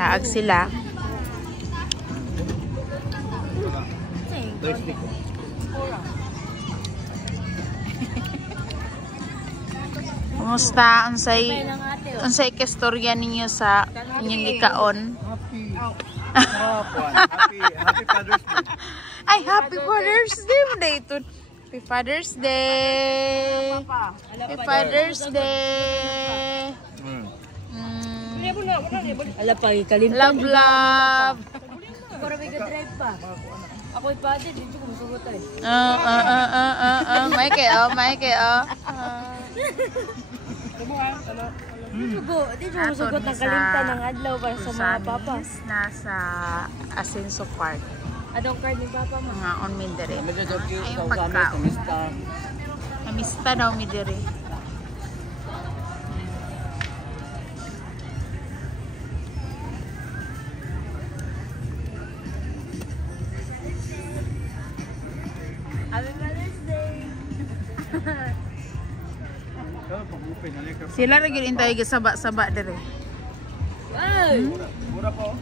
Naag sila. Kumusta? Unsay kastorya ninyo sa inyong gikaon? Happy Father's Day. Ay, Happy Father's Day mo na ito. Happy Father's Day. Happy Father's Day. Ala pa, kalimtan. Love, love. Para may drive pa. Ako'y pati, dito ko masugot ay. Maike, oh. Sugo, dito ko masugot ng kalimtan ng adlaw para sa mga papa. Nasa Asenso Park. Adong card ni papa mo. Mga on mi dire. Ayong pagkaon. Amista daw mi dire. Happy Father's Day! Sila ra gyud intay gisaba-saba dire. Ay! Mura po.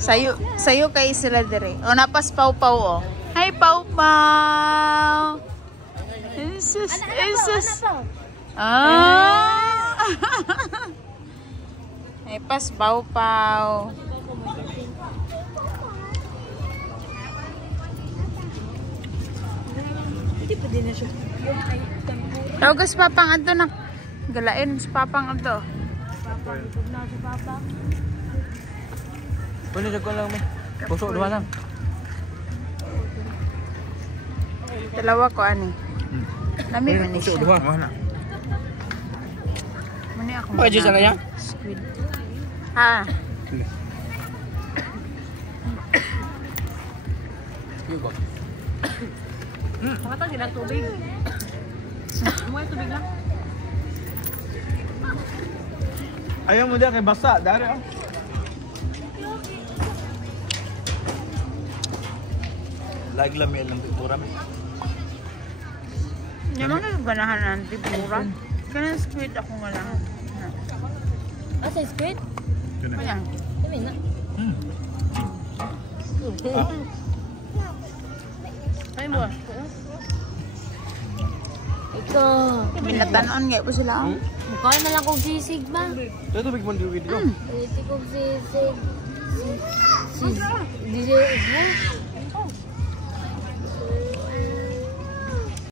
Sayo kay sila dire. O napas Pau-Pau oh. Hi Pau-Pau. Isus. Ah. Ay pas Pau-Pau. Hindi pa din na siya. Tawag sa papang ato na. Galain sa papang ato. Papa, ito na si papa. Pwede siya ko lang mo. Puso, duha lang. Dalawa ko ani. Lami man ni siya. Puso, duha. Mana? Muni ako. Pwede siya na yan? Squid. Ha. Mga to, sila tubig. Mga tubig lang. Ayaw mo diyan kay basa. Dari ah. Lagi lang may ilang pintura mo. Naman nga ganahan ng tipura. Kanang squid ako nga lang. Ah, sa squid? Ayan. Kami na. Ay mo. Ito. Minatanon nga po sila. Mukha na lang kong sisig ba? Ito tubig mo dito. Hindi kong sisig. DJ,